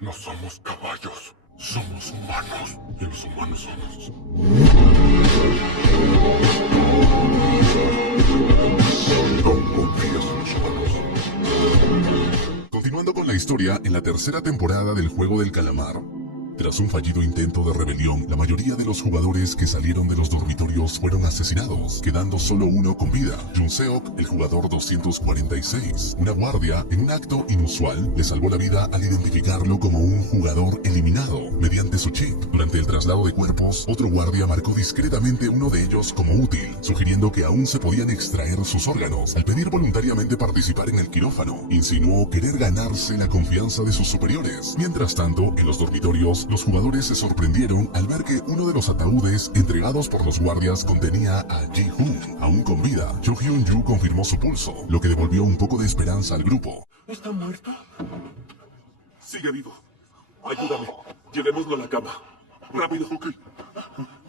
No somos caballos, somos humanos. Y los humanos somos... No confíes en los humanos. Continuando con la historia, en la tercera temporada del Juego del Calamar, tras un fallido intento de rebelión, la mayoría de los jugadores que salieron de los dormitorios fueron asesinados, quedando solo uno con vida, Jun Seok, el jugador 246. Una guardia, en un acto inusual, le salvó la vida al identificarlo como un jugador eliminado, mediante su chip. Durante el traslado de cuerpos, otro guardia marcó discretamente uno de ellos como útil, sugiriendo que aún se podían extraer sus órganos. Al pedir voluntariamente participar en el quirófano, insinuó querer ganarse la confianza de sus superiores. Mientras tanto, en los dormitorios, los jugadores se sorprendieron al ver que uno de los ataúdes entregados por los guardias contenía a Ji-hoon, aún con vida. Cho Hyun-yu confirmó su pulso, lo que devolvió un poco de esperanza al grupo. ¿Está muerto? Sigue vivo. Ayúdame. Llevémoslo a la cama. Rápido. Ok.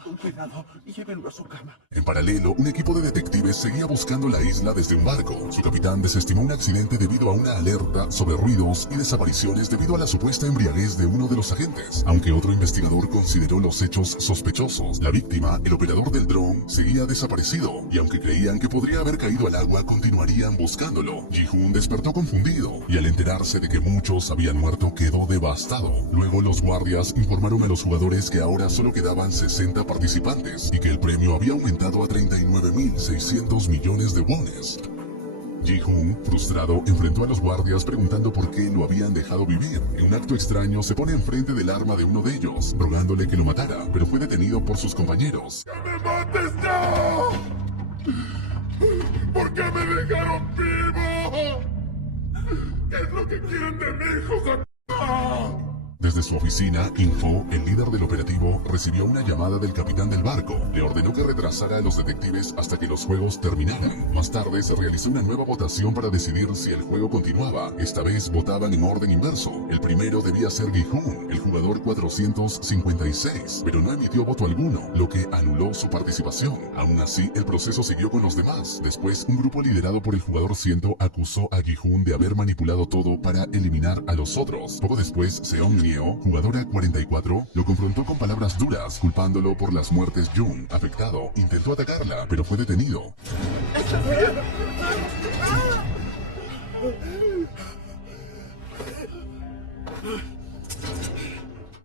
Con cuidado y llévenlo a su cama. En paralelo, un equipo de detectives seguía buscando la isla desde un barco. Su capitán desestimó un accidente debido a una alerta sobre ruidos y desapariciones debido a la supuesta embriaguez de uno de los agentes. Aunque otro investigador consideró los hechos sospechosos, la víctima, el operador del dron, seguía desaparecido, y aunque creían que podría haber caído al agua, continuarían buscándolo. Ji-hoon despertó confundido, y al enterarse de que muchos habían muerto, quedó devastado. Luego los guardias informaron a los jugadores que ahora solo quedaban 60 participantes y que el premio había aumentado a 39.600 millones de wones. Ji-hoon, frustrado, enfrentó a los guardias preguntando por qué lo habían dejado vivir. En un acto extraño, se pone enfrente del arma de uno de ellos, rogándole que lo matara, pero fue detenido por sus compañeros. ¡Que me mates ya! ¿Por qué me dejaron vivo? ¿Qué es lo que quieren de mí, hijos de p***? Desde su oficina, Info, el líder del operativo, recibió una llamada del capitán del barco. Le ordenó que retrasara a los detectives hasta que los juegos terminaran. Más tarde se realizó una nueva votación para decidir si el juego continuaba. Esta vez votaban en orden inverso. El primero debía ser Gi-hoon, el jugador 456, pero no emitió voto alguno, lo que anuló su participación. Aún así, el proceso siguió con los demás. Después, un grupo liderado por el jugador 100 acusó a Gi-hoon de haber manipulado todo para eliminar a los otros. Poco después, Seong jugadora 44, lo confrontó con palabras duras, culpándolo por las muertes. Jun, afectado, intentó atacarla, pero fue detenido.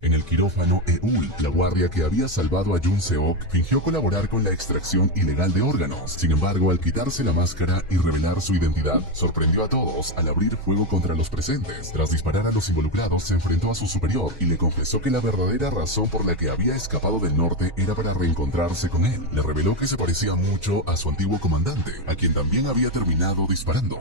En el quirófano, Eul, la guardia que había salvado a Jun Seok, fingió colaborar con la extracción ilegal de órganos. Sin embargo, al quitarse la máscara y revelar su identidad, sorprendió a todos al abrir fuego contra los presentes. Tras disparar a los involucrados, se enfrentó a su superior y le confesó que la verdadera razón por la que había escapado del norte era para reencontrarse con él. Le reveló que se parecía mucho a su antiguo comandante, a quien también había terminado disparando.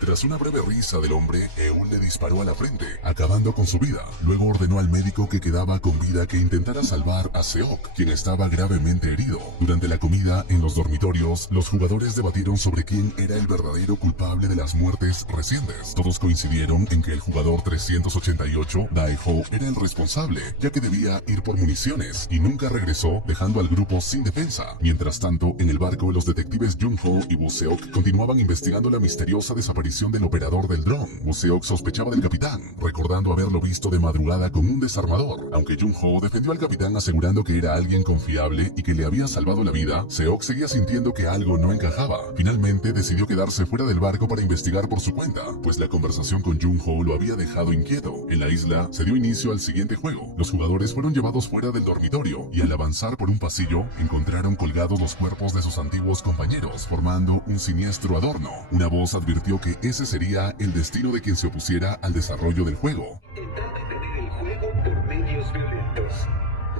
Tras una breve risa del hombre, Eul le disparó a la frente, acabando con su vida. Luego ordenó al médico que quedaba con vida que intentara salvar a Seok, quien estaba gravemente herido. Durante la comida, en los dormitorios, los jugadores debatieron sobre quién era el verdadero culpable de las muertes recientes. Todos coincidieron en que el jugador 388, Dae-ho, era el responsable, ya que debía ir por municiones, y nunca regresó, dejando al grupo sin defensa. Mientras tanto, en el barco, los detectives Jung-ho y Woo-seok continuaban investigando la misteriosa desaparición del operador del dron. Woo-seok sospechaba del capitán, recordando haberlo visto de madrugada con un desarmador. Aunque Jung-ho defendió al capitán asegurando que era alguien confiable y que le había salvado la vida, Seok seguía sintiendo que algo no encajaba. Finalmente decidió quedarse fuera del barco para investigar por su cuenta, pues la conversación con Jung-ho lo había dejado inquieto. En la isla se dio inicio al siguiente juego. Los jugadores fueron llevados fuera del dormitorio y al avanzar por un pasillo encontraron colgados los cuerpos de sus antiguos compañeros, formando un siniestro adorno. Una voz advirtió que ese sería el destino de quien se opusiera al desarrollo del juego. En tal de tener el juego por medios violentos.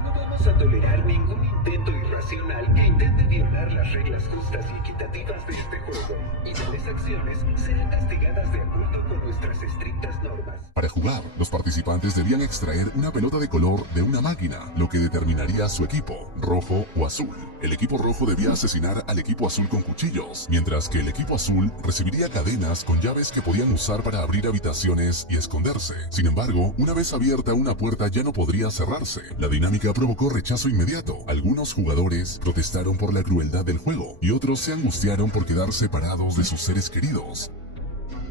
No vamos a tolerar ningún intento irracional que intente violar las reglas justas y equitativas de este juego, y tales acciones serán castigadas de acuerdo con nuestras estrictas normas. Para jugar, los participantes debían extraer una pelota de color de una máquina, lo que determinaría su equipo, rojo o azul. El equipo rojo debía asesinar al equipo azul con cuchillos, mientras que el equipo azul recibiría cadenas con llaves que podían usar para abrir habitaciones y esconderse. Sin embargo, una vez abierta una puerta ya no podría cerrarse. La dinámica provocó rechazo inmediato. Algunos jugadores protestaron por la crueldad del juego y otros se angustiaron por quedar separados de sus seres queridos.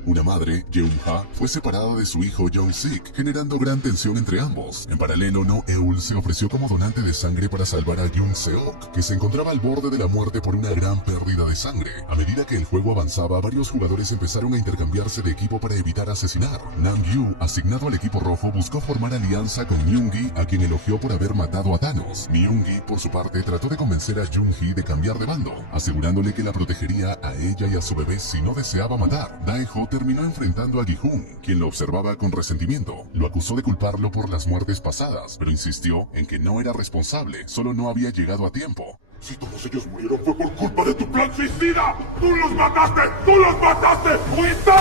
Una madre, Yeon-ha, fue separada de su hijo Jong-sik, generando gran tensión entre ambos. En paralelo, No-eul se ofreció como donante de sangre para salvar a Jun-seok, que se encontraba al borde de la muerte por una gran pérdida de sangre. A medida que el juego avanzaba, varios jugadores empezaron a intercambiarse de equipo para evitar asesinar. Nam-gyu, asignado al equipo rojo, buscó formar alianza con Myung-gi, a quien elogió por haber matado a Thanos. Myung-gi, por su parte, trató de convencer a Jung-hee de cambiar de bando, asegurándole que la protegería a ella y a su bebé si no deseaba matar. Dae-ho terminó enfrentando a Gi-hun, quien lo observaba con resentimiento. Lo acusó de culparlo por las muertes pasadas, pero insistió en que no era responsable, solo no había llegado a tiempo. Si todos ellos murieron fue por culpa de tu plan suicida. ¡Tú los mataste! ¡Tú los mataste! ¡Fuiste!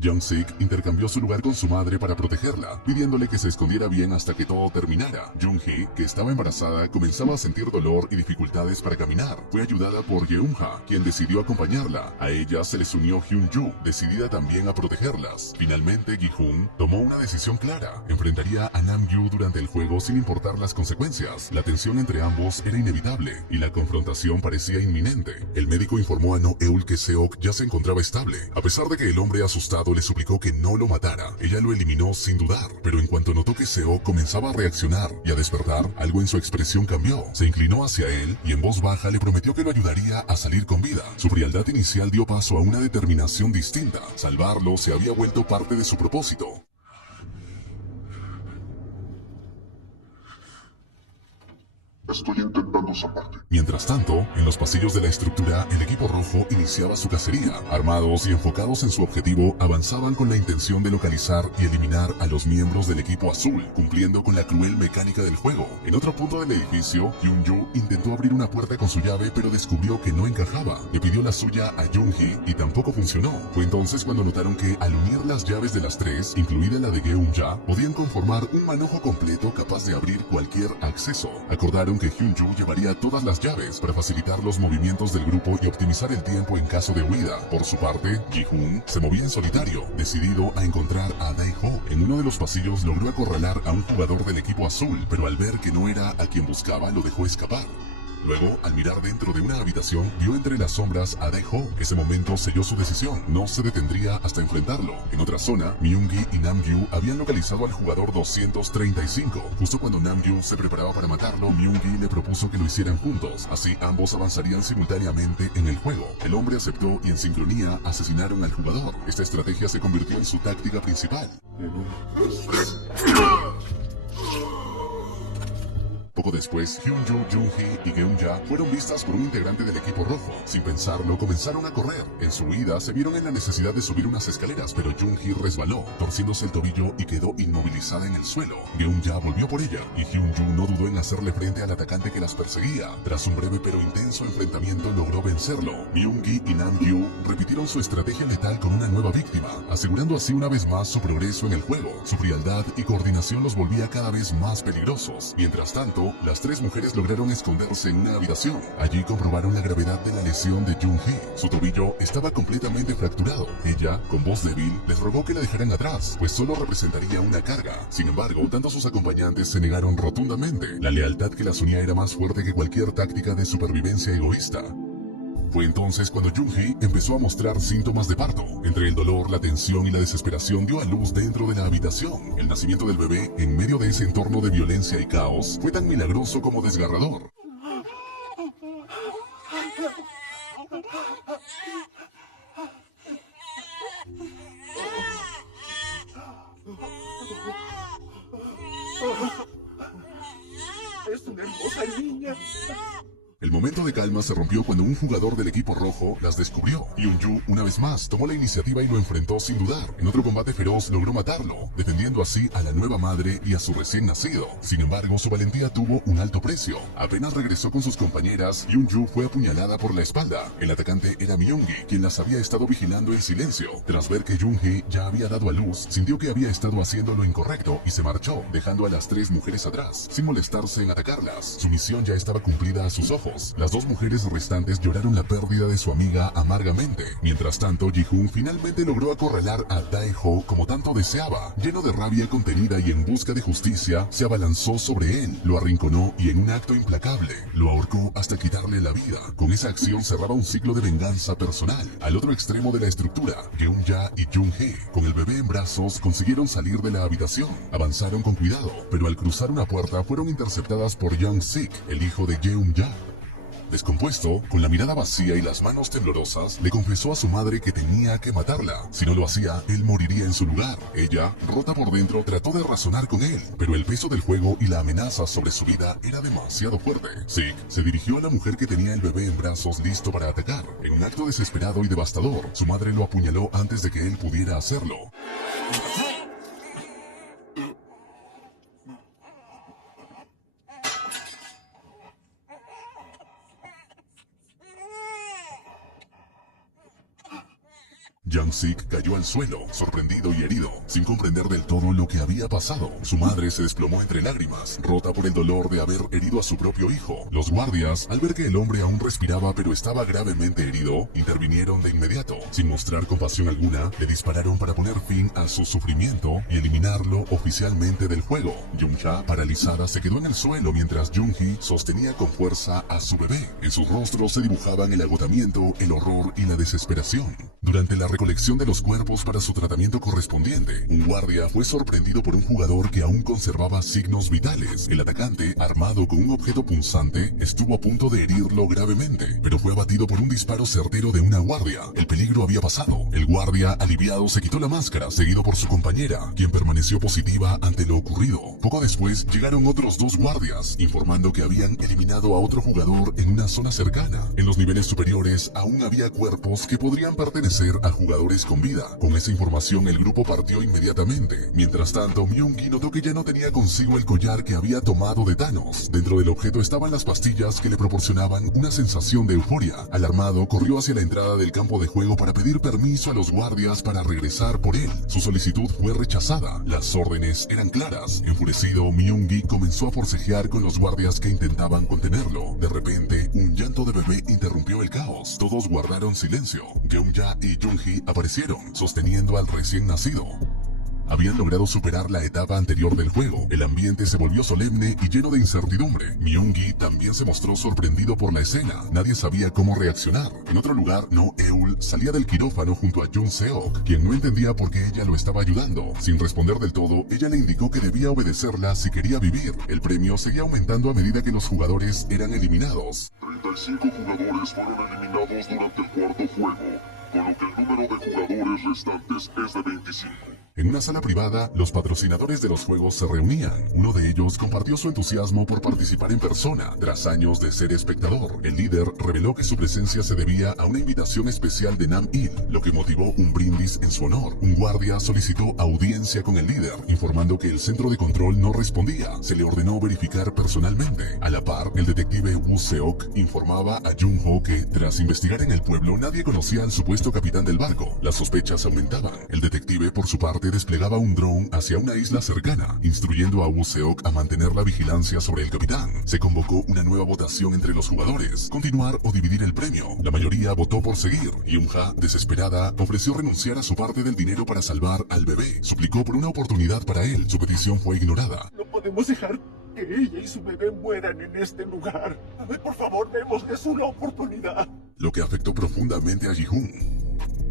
Jung-sik intercambió su lugar con su madre para protegerla, pidiéndole que se escondiera bien hasta que todo terminara. Jung-hee, que estaba embarazada, comenzaba a sentir dolor y dificultades para caminar. Fue ayudada por Yeon-ha, quien decidió acompañarla. A ella se les unió Hyun-ju, decidida también a protegerlas. Finalmente, Gi-hun tomó una decisión clara. Enfrentaría a Nam-gyu durante el juego sin importar las consecuencias. La tensión entre ambos era inevitable, y la confrontación parecía inminente. El médico informó a No-eul que Seok ya se encontraba estable. A pesar de que el hombre asustado le suplicó que no lo matara, ella lo eliminó sin dudar, pero en cuanto notó que Seok comenzaba a reaccionar y a despertar, algo en su expresión cambió. Se inclinó hacia él y en voz baja le prometió que lo ayudaría a salir con vida. Su frialdad inicial dio paso a una determinación distinta. Salvarlo se había vuelto parte de su propósito. Estoy intentando salvarte. Mientras tanto, en los pasillos de la estructura, el equipo rojo iniciaba su cacería. Armados y enfocados en su objetivo, avanzaban con la intención de localizar y eliminar a los miembros del equipo azul, cumpliendo con la cruel mecánica del juego. En otro punto del edificio, Hyun-ju intentó abrir una puerta con su llave, pero descubrió que no encajaba. Le pidió la suya a Jung-hee y tampoco funcionó. Fue entonces cuando notaron que, al unir las llaves de las tres, incluida la de Geum-ja, podían conformar un manojo completo capaz de abrir cualquier acceso. Acordaron que Hyun-ju llevaría todas las llaves para facilitar los movimientos del grupo y optimizar el tiempo en caso de huida. Por su parte, Gi-hun se movía en solitario, decidido a encontrar a Dae-ho. En uno de los pasillos logró acorralar a un jugador del equipo azul, pero al ver que no era a quien buscaba, lo dejó escapar. Luego, al mirar dentro de una habitación, vio entre las sombras a Dae-ho. Ese momento selló su decisión. No se detendría hasta enfrentarlo. En otra zona, Myung-gi y Nam-gyu habían localizado al jugador 235. Justo cuando Nam-gyu se preparaba para matarlo, Myung-gi le propuso que lo hicieran juntos. Así, ambos avanzarían simultáneamente en el juego. El hombre aceptó y en sincronía asesinaron al jugador. Esta estrategia se convirtió en su táctica principal. Poco después, Hyun-ju, Jung-hee y Geum-ja fueron vistas por un integrante del equipo rojo. Sin pensarlo, comenzaron a correr. En su huida, se vieron en la necesidad de subir unas escaleras, pero Jung-hee resbaló, torciéndose el tobillo y quedó inmovilizada en el suelo. Geum-ja volvió por ella, y Hyun-ju no dudó en hacerle frente al atacante que las perseguía. Tras un breve pero intenso enfrentamiento, logró vencerlo. Myung-gi y Nam-gyu repitieron su estrategia letal con una nueva víctima, asegurando así una vez más su progreso en el juego. Su frialdad y coordinación los volvía cada vez más peligrosos. Mientras tanto, las tres mujeres lograron esconderse en una habitación. Allí comprobaron la gravedad de la lesión de Jung-hee. Su tobillo estaba completamente fracturado. Ella, con voz débil, les rogó que la dejaran atrás, pues solo representaría una carga. Sin embargo, tanto sus acompañantes se negaron rotundamente. La lealtad que las unía era más fuerte que cualquier táctica de supervivencia egoísta. Fue entonces cuando Jung-hee empezó a mostrar síntomas de parto. Entre el dolor, la tensión y la desesperación dio a luz dentro de la habitación. El nacimiento del bebé, en medio de ese entorno de violencia y caos, fue tan milagroso como desgarrador. Es una hermosa niña. El momento de calma se rompió cuando un jugador del equipo rojo las descubrió. Hyun-ju, una vez más, tomó la iniciativa y lo enfrentó sin dudar. En otro combate feroz logró matarlo, defendiendo así a la nueva madre y a su recién nacido. Sin embargo, su valentía tuvo un alto precio. Apenas regresó con sus compañeras, Hyun-ju fue apuñalada por la espalda. El atacante era Myung-gi, quien las había estado vigilando en silencio. Tras ver que Jung-hee ya había dado a luz, sintió que había estado haciendo lo incorrecto y se marchó, dejando a las tres mujeres atrás, sin molestarse en atacarlas. Su misión ya estaba cumplida a sus ojos. ojos. Las dos mujeres restantes lloraron la pérdida de su amiga amargamente. Mientras tanto, Ji-hoon finalmente logró acorralar a Dae-ho como tanto deseaba. Lleno de rabia contenida y en busca de justicia, se abalanzó sobre él, lo arrinconó y en un acto implacable, lo ahorcó hasta quitarle la vida. Con esa acción cerraba un ciclo de venganza personal. Al otro extremo de la estructura, Geum-ja y Jung-hee, con el bebé en brazos, consiguieron salir de la habitación. Avanzaron con cuidado, pero al cruzar una puerta fueron interceptadas por Young-sik, el hijo de Geum-ja. Descompuesto, con la mirada vacía y las manos temblorosas, le confesó a su madre que tenía que matarla. Si no lo hacía, él moriría en su lugar. Ella, rota por dentro, trató de razonar con él, pero el peso del juego y la amenaza sobre su vida era demasiado fuerte. Sik se dirigió a la mujer que tenía el bebé en brazos listo para atacar. En un acto desesperado y devastador, su madre lo apuñaló antes de que él pudiera hacerlo. Young-sik cayó al suelo, sorprendido y herido, sin comprender del todo lo que había pasado. Su madre se desplomó entre lágrimas, rota por el dolor de haber herido a su propio hijo. Los guardias, al ver que el hombre aún respiraba pero estaba gravemente herido, intervinieron de inmediato. Sin mostrar compasión alguna, le dispararon para poner fin a su sufrimiento y eliminarlo oficialmente del juego. Jung-ja, paralizada, se quedó en el suelo mientras Jung-hee sostenía con fuerza a su bebé. En sus rostros se dibujaban el agotamiento, el horror y la desesperación. Durante la recolección de los cuerpos para su tratamiento correspondiente, un guardia fue sorprendido por un jugador que aún conservaba signos vitales. El atacante, armado con un objeto punzante, estuvo a punto de herirlo gravemente, pero fue abatido por un disparo certero de una guardia. El peligro había pasado. El guardia, aliviado, se quitó la máscara, seguido por su compañera, quien permaneció positiva ante lo ocurrido. Poco después, llegaron otros dos guardias, informando que habían eliminado a otro jugador en una zona cercana. En los niveles superiores, aún había cuerpos que podrían pertenecer a jugadores con vida. Con esa información el grupo partió inmediatamente. Mientras tanto, Myung-gi notó que ya no tenía consigo el collar que había tomado de Thanos. Dentro del objeto estaban las pastillas que le proporcionaban una sensación de euforia. Alarmado, corrió hacia la entrada del campo de juego para pedir permiso a los guardias para regresar por él. Su solicitud fue rechazada. Las órdenes eran claras. Enfurecido, Myung-gi comenzó a forcejear con los guardias que intentaban contenerlo. De repente, un llanto de bebé interrumpió el caos. Todos guardaron silencio. Geum-ja y Jung-hee aparecieron, sosteniendo al recién nacido. Habían logrado superar la etapa anterior del juego. El ambiente se volvió solemne y lleno de incertidumbre. Myung-gi también se mostró sorprendido por la escena. Nadie sabía cómo reaccionar. En otro lugar, No-eul salía del quirófano junto a Jung-seok, quien no entendía por qué ella lo estaba ayudando. Sin responder del todo, ella le indicó que debía obedecerla si quería vivir. El premio seguía aumentando a medida que los jugadores eran eliminados. 35 jugadores fueron eliminados durante el cuarto juego, con lo que el número de jugadores restantes es de 25. En una sala privada, los patrocinadores de los juegos se reunían. Uno de ellos compartió su entusiasmo por participar en persona, tras años de ser espectador. El líder reveló que su presencia se debía a una invitación especial de Nam-il, lo que motivó un brindis en su honor. Un guardia solicitó audiencia con el líder, informando que el centro de control no respondía. Se le ordenó verificar personalmente. A la par, el detective Woo-seok informaba a Jung-ho que, tras investigar en el pueblo, nadie conocía al supuesto capitán del barco. Las sospechas aumentaban. El detective, por su parte, desplegaba un dron hacia una isla cercana, instruyendo a Woo-seok a mantener la vigilancia sobre el capitán. Se convocó una nueva votación entre los jugadores, continuar o dividir el premio. La mayoría votó por seguir. Jung-ha, desesperada, ofreció renunciar a su parte del dinero para salvar al bebé. Suplicó por una oportunidad para él. Su petición fue ignorada. No podemos dejar que ella y su bebé mueran en este lugar. Por favor, démosles una oportunidad. Lo que afectó profundamente a Ji-hoon.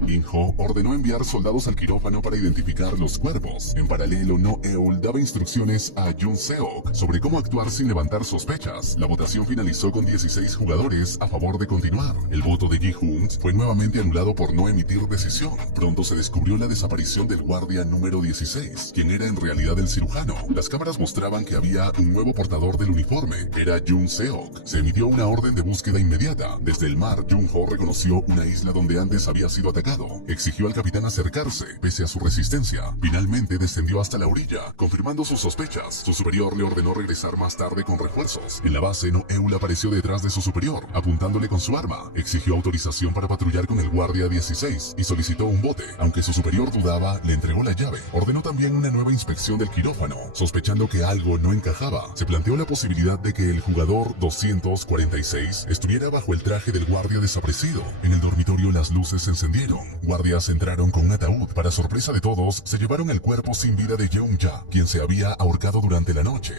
In-ho ordenó enviar soldados al quirófano para identificar los cuerpos. En paralelo, No-eul daba instrucciones a Jung-seok sobre cómo actuar sin levantar sospechas. La votación finalizó con 16 jugadores a favor de continuar. El voto de Ji-hoon fue nuevamente anulado por no emitir decisión. Pronto se descubrió la desaparición del guardia número 16, quien era en realidad el cirujano. Las cámaras mostraban que había un nuevo portador del uniforme. Era Jung-seok. Se emitió una orden de búsqueda inmediata. Desde el mar, Jung-ho reconoció una isla donde antes había sido atacado. atacado. Exigió al capitán acercarse, pese a su resistencia. Finalmente descendió hasta la orilla, confirmando sus sospechas. Su superior le ordenó regresar más tarde con refuerzos. En la base, Noeul apareció detrás de su superior, apuntándole con su arma. Exigió autorización para patrullar con el guardia 16 y solicitó un bote. Aunque su superior dudaba, le entregó la llave. Ordenó también una nueva inspección del quirófano. Sospechando que algo no encajaba, se planteó la posibilidad de que el jugador 246 estuviera bajo el traje del guardia desaparecido. En el dormitorio las luces se encendieron. Guardias entraron con un ataúd. Para sorpresa de todos, se llevaron el cuerpo sin vida de Jeong-ja, quien se había ahorcado durante la noche.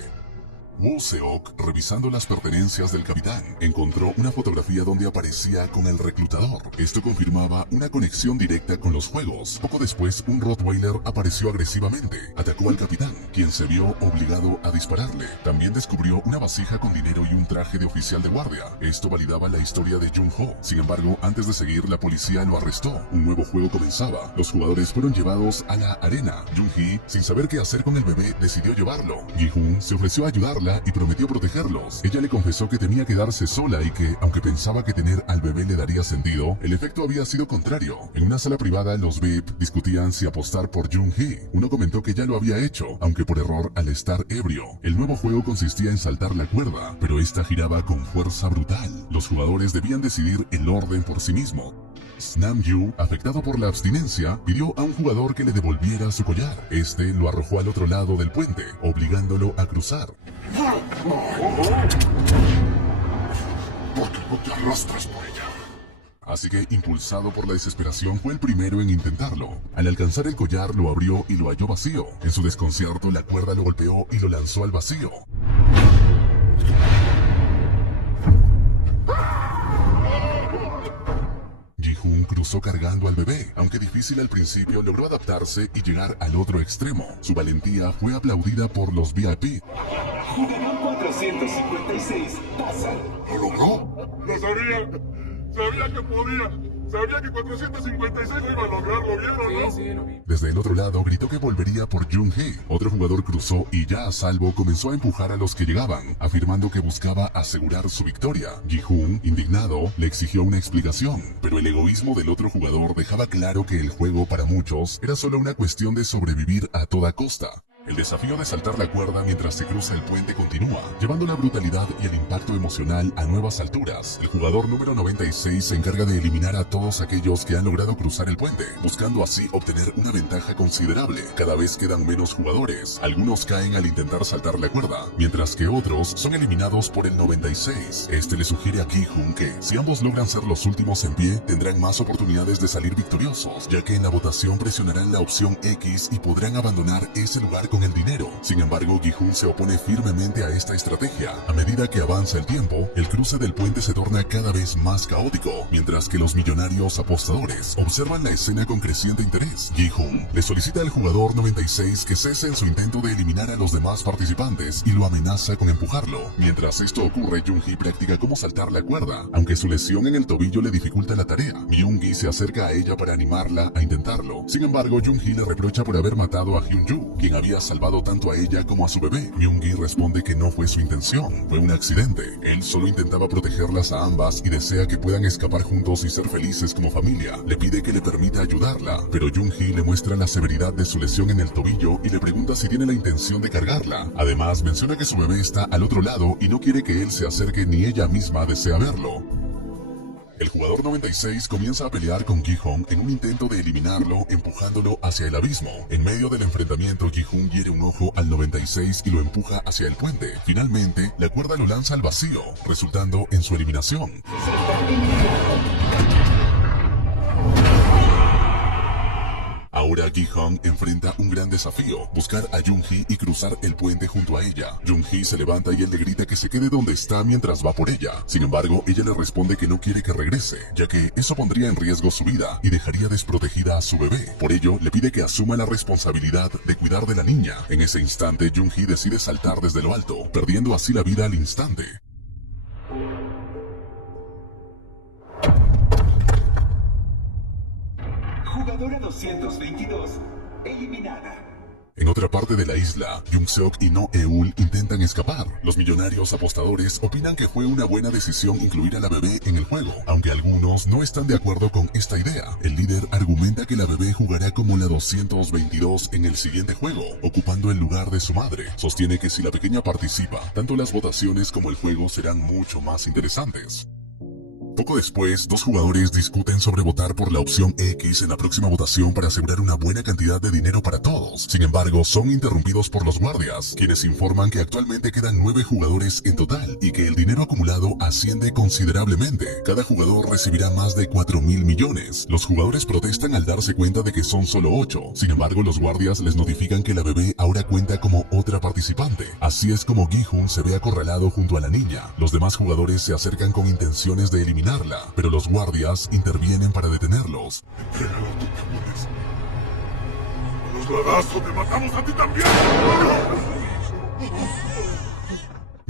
Woo Seok, revisando las pertenencias del capitán, encontró una fotografía donde aparecía con el reclutador. Esto confirmaba una conexión directa con los juegos. Poco después, un Rottweiler apareció agresivamente. Atacó al capitán, quien se vio obligado a dispararle. También descubrió una vasija con dinero y un traje de oficial de guardia. Esto validaba la historia de Jung-ho. Sin embargo, antes de seguir, la policía lo arrestó. Un nuevo juego comenzaba. Los jugadores fueron llevados a la arena. Jung-hee, sin saber qué hacer con el bebé, decidió llevarlo. Gi-hun se ofreció a ayudarla y prometió protegerlos. Ella le confesó que temía quedarse sola y que, aunque pensaba que tener al bebé le daría sentido, el efecto había sido contrario. En una sala privada, los VIP discutían si apostar por Jung-hee. Uno comentó que ya lo había hecho, aunque por error al estar ebrio. El nuevo juego consistía en saltar la cuerda, pero esta giraba con fuerza brutal. Los jugadores debían decidir el orden por sí mismos. Nam-yu, afectado por la abstinencia, pidió a un jugador que le devolviera su collar. Este lo arrojó al otro lado del puente, obligándolo a cruzar. ¿Por qué no te arrastras por ella? Así que, impulsado por la desesperación, fue el primero en intentarlo. Al alcanzar el collar, lo abrió y lo halló vacío. En su desconcierto, la cuerda lo golpeó y lo lanzó al vacío. Ji-hun cruzó cargando al bebé. Aunque difícil al principio, logró adaptarse y llegar al otro extremo. Su valentía fue aplaudida por los VIP. Jugador 456 pasa. ¿Lo logró? Lo sabía. Sabía que podía. Sabía que 456 lo iba a lograr. ¿Lo vieron, no? Sí, lo vi. Desde el otro lado gritó que volvería por Jung-hee. Otro jugador cruzó y ya a salvo comenzó a empujar a los que llegaban, afirmando que buscaba asegurar su victoria. Ji-hun, indignado, le exigió una explicación, pero el egoísmo del otro jugador dejaba claro que el juego para muchos era solo una cuestión de sobrevivir a toda costa. El desafío de saltar la cuerda mientras se cruza el puente continúa, llevando la brutalidad y el impacto emocional a nuevas alturas. El jugador número 96 se encarga de eliminar a todos aquellos que han logrado cruzar el puente, buscando así obtener una ventaja considerable. Cada vez quedan menos jugadores. Algunos caen al intentar saltar la cuerda, mientras que otros son eliminados por el 96. Este le sugiere a Gi-hun que, si ambos logran ser los últimos en pie, tendrán más oportunidades de salir victoriosos, ya que en la votación presionarán la opción X y podrán abandonar ese lugar con el dinero. Sin embargo, Gi-hun se opone firmemente a esta estrategia. A medida que avanza el tiempo, el cruce del puente se torna cada vez más caótico, mientras que los millonarios apostadores observan la escena con creciente interés. Gi-hun le solicita al jugador 96 que cese en su intento de eliminar a los demás participantes y lo amenaza con empujarlo. Mientras esto ocurre, Jung-hee practica cómo saltar la cuerda, aunque su lesión en el tobillo le dificulta la tarea. Myung-gi se acerca a ella para animarla a intentarlo. Sin embargo, Jung-hee le reprocha por haber matado a Hyun-ju, quien había salvado tanto a ella como a su bebé. Myung-gi responde que no fue su intención, fue un accidente. Él solo intentaba protegerlas a ambas y desea que puedan escapar juntos y ser felices como familia. Le pide que le permita ayudarla, pero Jung-hee le muestra la severidad de su lesión en el tobillo y le pregunta si tiene la intención de cargarla. Además, menciona que su bebé está al otro lado y no quiere que él se acerque ni ella misma desea verlo. El jugador 96 comienza a pelear con Gi-hun en un intento de eliminarlo, empujándolo hacia el abismo. En medio del enfrentamiento, Gi-hun hiere un ojo al 96 y lo empuja hacia el puente. Finalmente, la cuerda lo lanza al vacío, resultando en su eliminación. Ahora Gi-hun enfrenta un gran desafío, buscar a Jung-hee y cruzar el puente junto a ella. Jung-hee se levanta y él le grita que se quede donde está mientras va por ella. Sin embargo, ella le responde que no quiere que regrese, ya que eso pondría en riesgo su vida y dejaría desprotegida a su bebé. Por ello, le pide que asuma la responsabilidad de cuidar de la niña. En ese instante, Jung-hee decide saltar desde lo alto, perdiendo así la vida al instante. Jugadora 222, eliminada. En otra parte de la isla, Jung-seok y No-eul intentan escapar. Los millonarios apostadores opinan que fue una buena decisión incluir a la bebé en el juego, aunque algunos no están de acuerdo con esta idea. El líder argumenta que la bebé jugará como la 222 en el siguiente juego, ocupando el lugar de su madre. Sostiene que si la pequeña participa, tanto las votaciones como el juego serán mucho más interesantes. Poco después, dos jugadores discuten sobre votar por la opción X en la próxima votación para asegurar una buena cantidad de dinero para todos. Sin embargo, son interrumpidos por los guardias, quienes informan que actualmente quedan 9 jugadores en total y que el dinero acumulado asciende considerablemente. Cada jugador recibirá más de 4.000 millones. Los jugadores protestan al darse cuenta de que son solo 8. Sin embargo, los guardias les notifican que la bebé ahora cuenta como otra participante. Así es como Gi-hun se ve acorralado junto a la niña. Los demás jugadores se acercan con intenciones de eliminarla, pero los guardias intervienen para detenerlos. Entrégalo, tú también. ¡Nos la das o te matamos a ti también!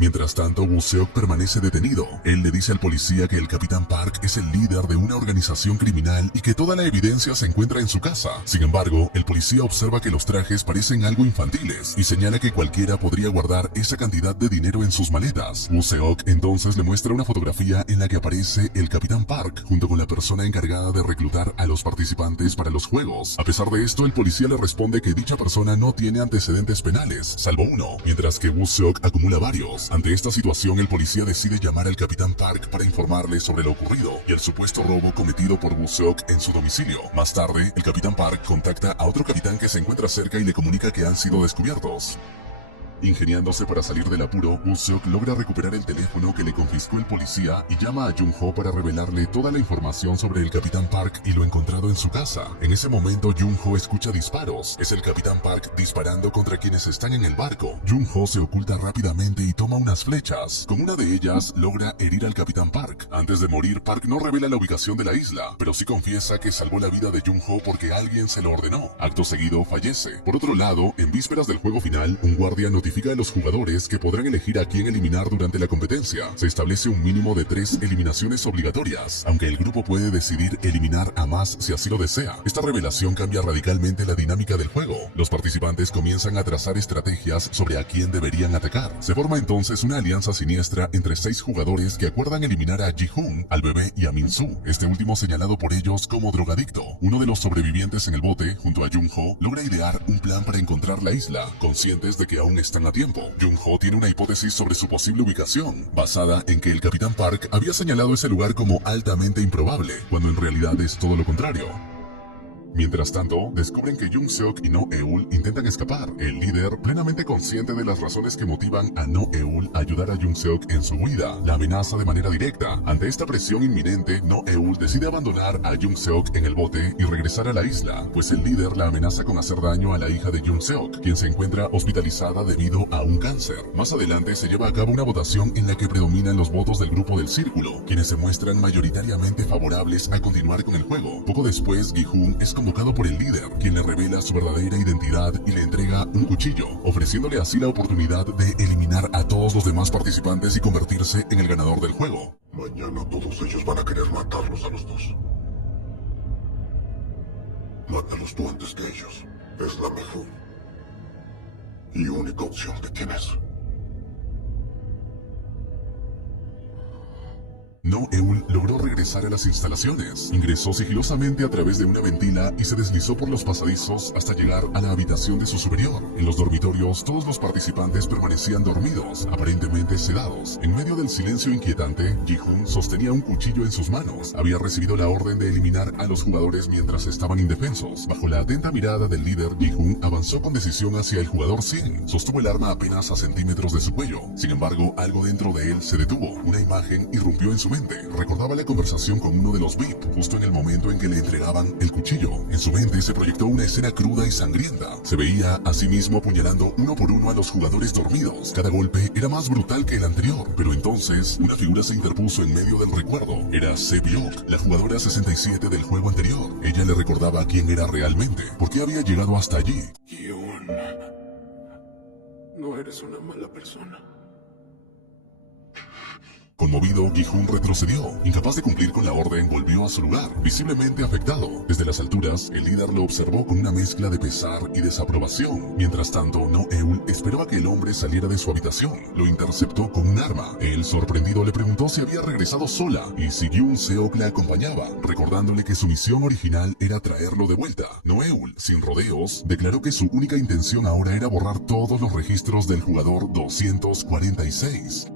Mientras tanto, Woo-seok permanece detenido. Él le dice al policía que el Capitán Park es el líder de una organización criminal y que toda la evidencia se encuentra en su casa. Sin embargo, el policía observa que los trajes parecen algo infantiles y señala que cualquiera podría guardar esa cantidad de dinero en sus maletas. Woo-seok entonces le muestra una fotografía en la que aparece el Capitán Park junto con la persona encargada de reclutar a los participantes para los juegos. A pesar de esto, el policía le responde que dicha persona no tiene antecedentes penales, salvo uno, mientras que Woo-seok acumula varios. Ante esta situación, el policía decide llamar al Capitán Park para informarle sobre lo ocurrido y el supuesto robo cometido por Woo-seok en su domicilio. Más tarde, el Capitán Park contacta a otro capitán que se encuentra cerca y le comunica que han sido descubiertos. Ingeniándose para salir del apuro, Woo-seok logra recuperar el teléfono que le confiscó el policía y llama a Jung-ho para revelarle toda la información sobre el Capitán Park y lo encontrado en su casa. En ese momento, Jung-ho escucha disparos. Es el Capitán Park disparando contra quienes están en el barco. Jung-ho se oculta rápidamente y toma unas flechas. Con una de ellas, logra herir al Capitán Park. Antes de morir, Park no revela la ubicación de la isla, pero sí confiesa que salvó la vida de Jung-ho porque alguien se lo ordenó. Acto seguido, fallece. Por otro lado, en vísperas del juego final, un guardia notifica a los jugadores que podrán elegir a quién eliminar durante la competencia. Se establece un mínimo de 3 eliminaciones obligatorias, aunque el grupo puede decidir eliminar a más si así lo desea. Esta revelación cambia radicalmente la dinámica del juego. Los participantes comienzan a trazar estrategias sobre a quién deberían atacar. Se forma entonces una alianza siniestra entre 6 jugadores que acuerdan eliminar a Ji-hoon, al bebé y a Min-soo, este último señalado por ellos como drogadicto. Uno de los sobrevivientes en el bote, junto a Jung-ho, logra idear un plan para encontrar la isla, conscientes de que aún están a tiempo. Jung-ho tiene una hipótesis sobre su posible ubicación, basada en que el Capitán Park había señalado ese lugar como altamente improbable, cuando en realidad es todo lo contrario. Mientras tanto, descubren que Jung-seok y No-eul intentan escapar. El líder, plenamente consciente de las razones que motivan a No-eul a ayudar a Jung-seok en su huida, la amenaza de manera directa. Ante esta presión inminente, No-eul decide abandonar a Jung-seok en el bote y regresar a la isla, pues el líder la amenaza con hacer daño a la hija de Jung-seok, quien se encuentra hospitalizada debido a un cáncer. Más adelante se lleva a cabo una votación en la que predominan los votos del grupo del Círculo, quienes se muestran mayoritariamente favorables a continuar con el juego. Poco después, Gi-hoon es convocado por el líder, quien le revela su verdadera identidad y le entrega un cuchillo, ofreciéndole así la oportunidad de eliminar a todos los demás participantes y convertirse en el ganador del juego. Mañana todos ellos van a querer matarlos a los dos. Mátalos tú antes que ellos. Es la mejor y única opción que tienes. No-eul logró regresar a las instalaciones. Ingresó sigilosamente a través de una ventila y se deslizó por los pasadizos hasta llegar a la habitación de su superior. En los dormitorios, todos los participantes permanecían dormidos, aparentemente sedados. En medio del silencio inquietante, Ji-hoon sostenía un cuchillo en sus manos. Había recibido la orden de eliminar a los jugadores mientras estaban indefensos. Bajo la atenta mirada del líder, Ji-hoon avanzó con decisión hacia el jugador 100. Sostuvo el arma apenas a centímetros de su cuello. Sin embargo, algo dentro de él se detuvo. Una imagen irrumpió en su mente. Recordaba la conversación con uno de los VIP, justo en el momento en que le entregaban el cuchillo. En su mente se proyectó una escena cruda y sangrienta. Se veía a sí mismo apuñalando uno por uno a los jugadores dormidos. Cada golpe era más brutal que el anterior, pero entonces una figura se interpuso en medio del recuerdo. Era Se-byok, la jugadora 67 del juego anterior. Ella le recordaba quién era realmente, por qué había llegado hasta allí. Gi-hoon, no eres una mala persona. Con Conmovido, Gi-hun retrocedió. Incapaz de cumplir con la orden, volvió a su lugar, visiblemente afectado. Desde las alturas, el líder lo observó con una mezcla de pesar y desaprobación. Mientras tanto, No-eul esperaba que el hombre saliera de su habitación. Lo interceptó con un arma. Él, sorprendido, le preguntó si había regresado sola y si Yoon-seok la acompañaba, recordándole que su misión original era traerlo de vuelta. No-eul, sin rodeos, declaró que su única intención ahora era borrar todos los registros del jugador 246.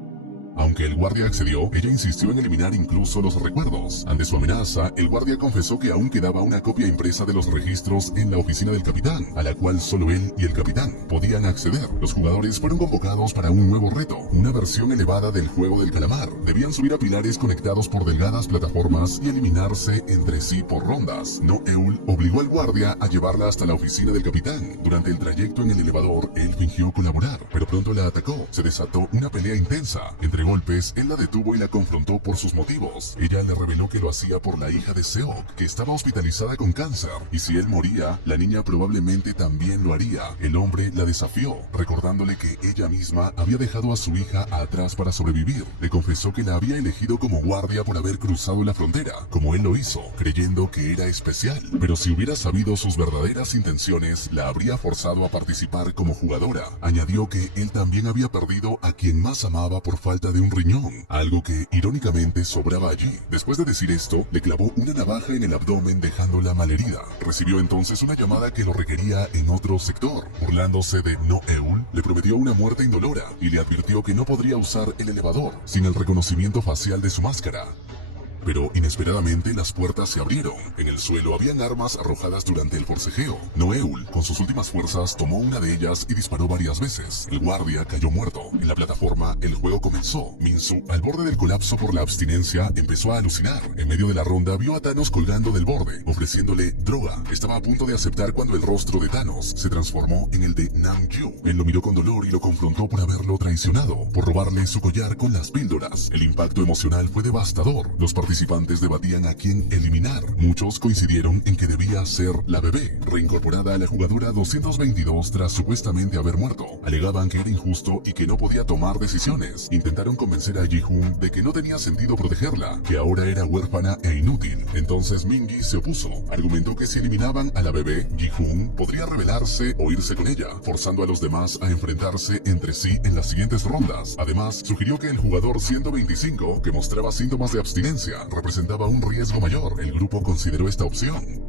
Aunque el guardia accedió, ella insistió en eliminar incluso los recuerdos. Ante su amenaza, el guardia confesó que aún quedaba una copia impresa de los registros en la oficina del capitán, a la cual solo él y el capitán podían acceder. Los jugadores fueron convocados para un nuevo reto, una versión elevada del juego del calamar. Debían subir a pilares conectados por delgadas plataformas y eliminarse entre sí por rondas. No-eul obligó al guardia a llevarla hasta la oficina del capitán. Durante el trayecto en el elevador, él fingió colaborar, pero pronto la atacó. Se desató una pelea intensa. Entre golpes, él la detuvo y la confrontó por sus motivos. Ella le reveló que lo hacía por la hija de Seok, que estaba hospitalizada con cáncer, y si él moría, la niña probablemente también lo haría. El hombre la desafió, recordándole que ella misma había dejado a su hija atrás para sobrevivir. Le confesó que la había elegido como guardia por haber cruzado la frontera, como él lo hizo, creyendo que era especial. Pero si hubiera sabido sus verdaderas intenciones, la habría forzado a participar como jugadora. Añadió que él también había perdido a quien más amaba por falta de un riñón, algo que irónicamente sobraba allí. Después de decir esto, le clavó una navaja en el abdomen dejándola malherida. Recibió entonces una llamada que lo requería en otro sector. Burlándose de No-eul, le prometió una muerte indolora y le advirtió que no podría usar el elevador sin el reconocimiento facial de su máscara. Pero inesperadamente las puertas se abrieron. En el suelo habían armas arrojadas durante el forcejeo. No-eul, con sus últimas fuerzas, tomó una de ellas y disparó varias veces. El guardia cayó muerto. En la plataforma, el juego comenzó. Min-soo, al borde del colapso por la abstinencia, empezó a alucinar. En medio de la ronda vio a Thanos colgando del borde, ofreciéndole droga. Estaba a punto de aceptar cuando el rostro de Thanos se transformó en el de Nam-gyu. Él lo miró con dolor y lo confrontó por haberlo traicionado, por robarle su collar con las píldoras. El impacto emocional fue devastador. Los participantes debatían a quién eliminar. Muchos coincidieron en que debía ser la bebé, reincorporada a la jugadora 222 tras supuestamente haber muerto. Alegaban que era injusto y que no podía tomar decisiones. Intentaron convencer a Ji-hoon de que no tenía sentido protegerla, que ahora era huérfana e inútil. Entonces Min-gi se opuso. Argumentó que si eliminaban a la bebé, Ji-hoon podría rebelarse o irse con ella, forzando a los demás a enfrentarse entre sí en las siguientes rondas. Además, sugirió que el jugador 125, que mostraba síntomas de abstinencia, representaba un riesgo mayor. El grupo consideró esta opción.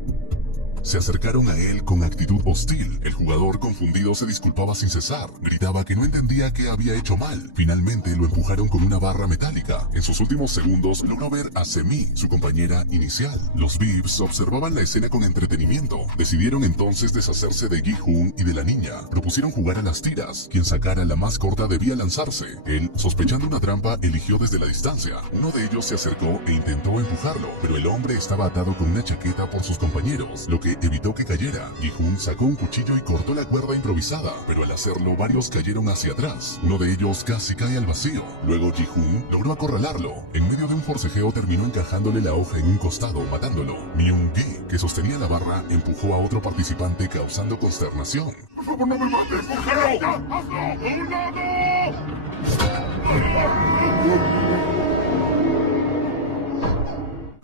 Se acercaron a él con actitud hostil. El jugador confundido se disculpaba sin cesar. Gritaba que no entendía qué había hecho mal. Finalmente lo empujaron con una barra metálica. En sus últimos segundos logró ver a Semi, su compañera inicial. Los VIPs observaban la escena con entretenimiento. Decidieron entonces deshacerse de Ji-hoon y de la niña. Propusieron jugar a las tiras. Quien sacara la más corta debía lanzarse. Él, sospechando una trampa, eligió desde la distancia. Uno de ellos se acercó e intentó empujarlo, pero el hombre estaba atado con una chaqueta por sus compañeros, lo que evitó que cayera. Ji-hoon sacó un cuchillo y cortó la cuerda improvisada, pero al hacerlo varios cayeron hacia atrás. Uno de ellos casi cae al vacío. Luego Ji-hoon logró acorralarlo. En medio de un forcejeo terminó encajándole la hoja en un costado, matándolo. Myung-gi, que sostenía la barra, empujó a otro participante causando consternación. ¡Por favor, no me mates! ¡Cógelo! ¡Hazlo! ¡A un lado!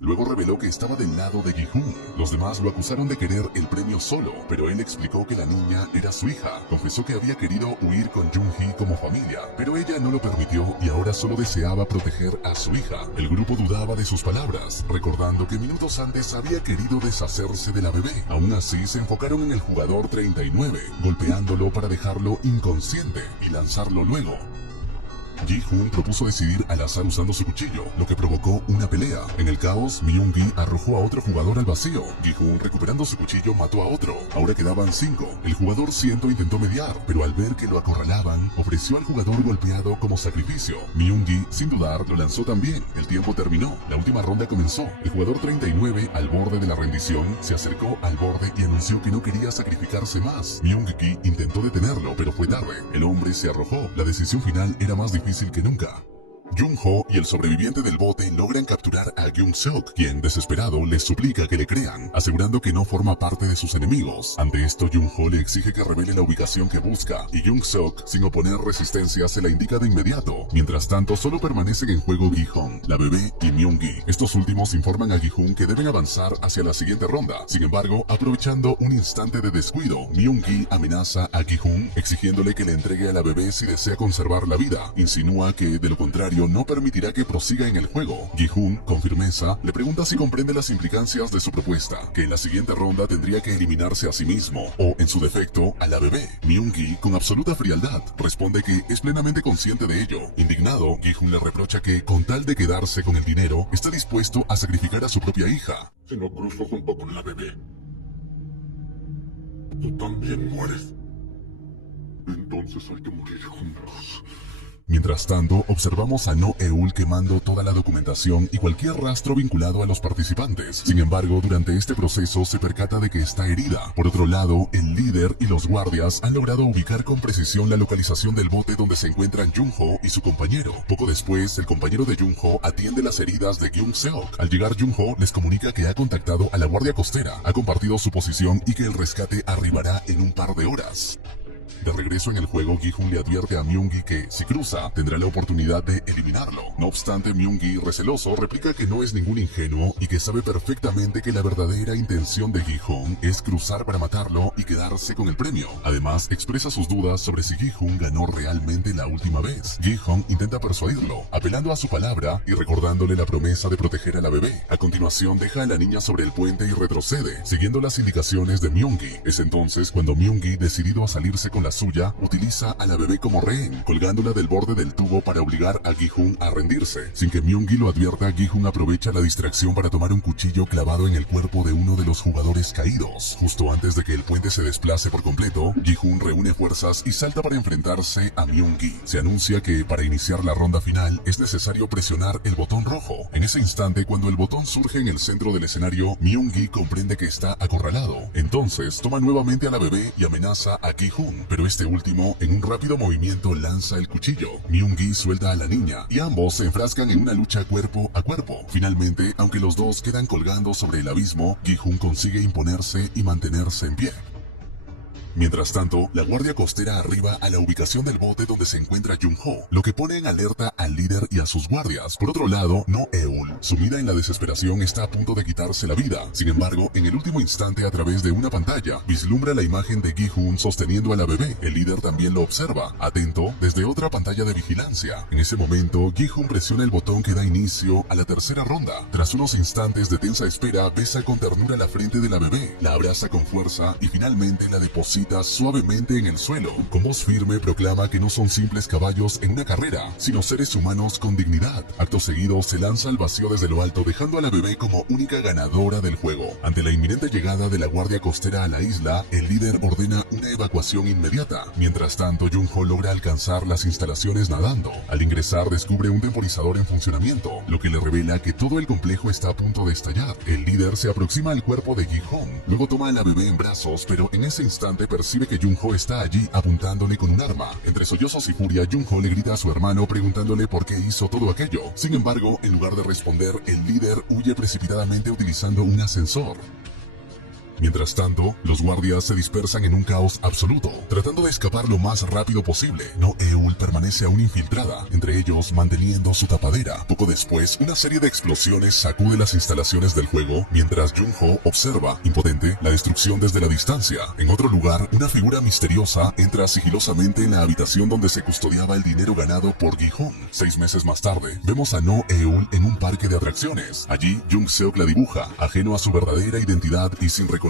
Luego reveló que estaba del lado de Ji-hoon. Los demás lo acusaron de querer el premio solo, pero él explicó que la niña era su hija. Confesó que había querido huir con Jung-hee como familia, pero ella no lo permitió y ahora solo deseaba proteger a su hija. El grupo dudaba de sus palabras, recordando que minutos antes había querido deshacerse de la bebé. Aún así, se enfocaron en el jugador 39, golpeándolo para dejarlo inconsciente y lanzarlo luego. Ji-hoon propuso decidir al azar usando su cuchillo, lo que provocó una pelea. En el caos, Myung-gi arrojó a otro jugador al vacío. Ji-hoon, recuperando su cuchillo, mató a otro. Ahora quedaban 5. El jugador 100 intentó mediar, pero al ver que lo acorralaban, ofreció al jugador golpeado como sacrificio. Myung-gi, sin dudar, lo lanzó también. El tiempo terminó. La última ronda comenzó. El jugador 39, al borde de la rendición, se acercó al borde y anunció que no quería sacrificarse más. Myung-gi intentó detenerlo, pero fue tarde. El hombre se arrojó. La decisión final era más difícil que nunca. Jung-ho y el sobreviviente del bote logran capturar a Jung-seok, quien, desesperado, les suplica que le crean, asegurando que no forma parte de sus enemigos. Ante esto, Jung-ho le exige que revele la ubicación que busca, y Jung-seok, sin oponer resistencia, se la indica de inmediato. Mientras tanto, solo permanecen en juego Gi-hong, la bebé y Myung-gi. Estos últimos informan a Gi-hun que deben avanzar hacia la siguiente ronda. Sin embargo, aprovechando un instante de descuido, Myung-gi amenaza a Gi-hun, exigiéndole que le entregue a la bebé si desea conservar la vida. Insinúa que, de lo contrario, no permitirá que prosiga en el juego. Gi-hun, con firmeza, le pregunta si comprende las implicancias de su propuesta, que en la siguiente ronda tendría que eliminarse a sí mismo, o, en su defecto, a la bebé. Myung-gi, con absoluta frialdad, responde que es plenamente consciente de ello. Indignado, Gi-hun le reprocha que, con tal de quedarse con el dinero, está dispuesto a sacrificar a su propia hija. Si no cruzo junto con la bebé, tú también mueres. Entonces hay que morir juntos. Mientras tanto, observamos a No-eul quemando toda la documentación y cualquier rastro vinculado a los participantes. Sin embargo, durante este proceso se percata de que está herida. Por otro lado, el líder y los guardias han logrado ubicar con precisión la localización del bote donde se encuentran Jung-ho y su compañero. Poco después, el compañero de Jung-ho atiende las heridas de Jung-seok. Al llegar, Jung-ho les comunica que ha contactado a la guardia costera, ha compartido su posición y que el rescate arribará en un par de horas. De regreso en el juego, Gi-hun le advierte a Myung-gi que, si cruza, tendrá la oportunidad de eliminarlo. No obstante, Myung-gi, receloso, replica que no es ningún ingenuo y que sabe perfectamente que la verdadera intención de Gi-hun es cruzar para matarlo y quedarse con el premio. Además, expresa sus dudas sobre si Gi-hun ganó realmente la última vez. Gi-hun intenta persuadirlo, apelando a su palabra y recordándole la promesa de proteger a la bebé. A continuación, deja a la niña sobre el puente y retrocede, siguiendo las indicaciones de Myung-gi. Es entonces cuando Myung-gi, decidido a salirse con la suya, utiliza a la bebé como rehén, colgándola del borde del tubo para obligar a Gi-hun a rendirse. Sin que Myung-gi lo advierta, Gi-hun aprovecha la distracción para tomar un cuchillo clavado en el cuerpo de uno de los jugadores caídos. Justo antes de que el puente se desplace por completo, Gi-hun reúne fuerzas y salta para enfrentarse a Myung-gi. Se anuncia que para iniciar la ronda final es necesario presionar el botón rojo. En ese instante, cuando el botón surge en el centro del escenario, Myung-gi comprende que está acorralado. Entonces, toma nuevamente a la bebé y amenaza a Gi-hun, pero este último, en un rápido movimiento, lanza el cuchillo. Myung-gi suelta a la niña y ambos se enfrascan en una lucha cuerpo a cuerpo. Finalmente, aunque los dos quedan colgando sobre el abismo, Gi-hun consigue imponerse y mantenerse en pie. Mientras tanto, la guardia costera arriba a la ubicación del bote donde se encuentra Jung-ho, lo que pone en alerta al líder y a sus guardias. Por otro lado, No-eul, sumida en la desesperación, está a punto de quitarse la vida. Sin embargo, en el último instante, a través de una pantalla, vislumbra la imagen de Gi-hun sosteniendo a la bebé. El líder también lo observa, atento, desde otra pantalla de vigilancia. En ese momento, Gi-hun presiona el botón que da inicio a la tercera ronda. Tras unos instantes de tensa espera, besa con ternura la frente de la bebé, la abraza con fuerza y finalmente la deposita suavemente en el suelo. Con voz firme proclama que no son simples caballos en una carrera, sino seres humanos con dignidad. Acto seguido se lanza al vacío desde lo alto, dejando a la bebé como única ganadora del juego. Ante la inminente llegada de la guardia costera a la isla, el líder ordena una evacuación inmediata. Mientras tanto, Jung-ho logra alcanzar las instalaciones nadando. Al ingresar, descubre un temporizador en funcionamiento, lo que le revela que todo el complejo está a punto de estallar. El líder se aproxima al cuerpo de Gi-hun, luego toma a la bebé en brazos, pero en ese instante percibe que Jung-ho está allí apuntándole con un arma. Entre sollozos y furia, Jung-ho le grita a su hermano preguntándole por qué hizo todo aquello. Sin embargo, en lugar de responder, el líder huye precipitadamente utilizando un ascensor. Mientras tanto, los guardias se dispersan en un caos absoluto, tratando de escapar lo más rápido posible. No-eul permanece aún infiltrada, entre ellos manteniendo su tapadera. Poco después, una serie de explosiones sacude las instalaciones del juego, mientras Jung-ho observa, impotente, la destrucción desde la distancia. En otro lugar, una figura misteriosa entra sigilosamente en la habitación donde se custodiaba el dinero ganado por Gi-hun. 6 meses más tarde, vemos a No-eul en un parque de atracciones. Allí, Jung-seok la dibuja, ajeno a su verdadera identidad y sin reconocerla.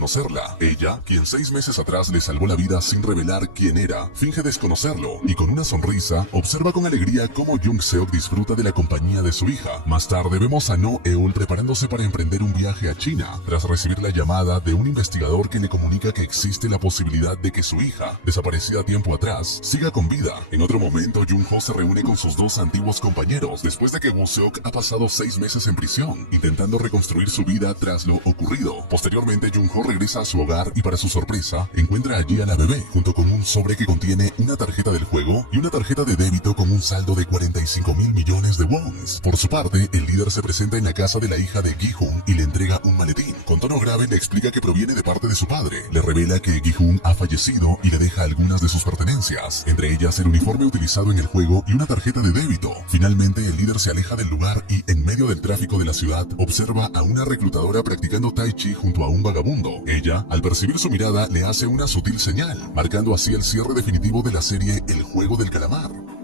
Ella, quien 6 meses atrás le salvó la vida sin revelar quién era, finge desconocerlo y con una sonrisa observa con alegría cómo Jung-seok disfruta de la compañía de su hija. Más tarde vemos a No-eul preparándose para emprender un viaje a China, tras recibir la llamada de un investigador que le comunica que existe la posibilidad de que su hija, desaparecida tiempo atrás, siga con vida. En otro momento, Jung-ho se reúne con sus 2 antiguos compañeros, después de que Woo-seok ha pasado 6 meses en prisión, intentando reconstruir su vida tras lo ocurrido. Posteriormente, Jung-ho regresa a su hogar y para su sorpresa, encuentra allí a la bebé, junto con un sobre que contiene una tarjeta del juego y una tarjeta de débito con un saldo de 45.000 millones de wons. Por su parte, el líder se presenta en la casa de la hija de Gi-hun y le entrega un maletín. Con tono grave le explica que proviene de parte de su padre. Le revela que Gi-hun ha fallecido y le deja algunas de sus pertenencias, entre ellas el uniforme utilizado en el juego y una tarjeta de débito. Finalmente, el líder se aleja del lugar y, en medio del tráfico de la ciudad, observa a una reclutadora practicando tai chi junto a un vagabundo. Ella, al percibir su mirada, le hace una sutil señal, marcando así el cierre definitivo de la serie El Juego del Calamar.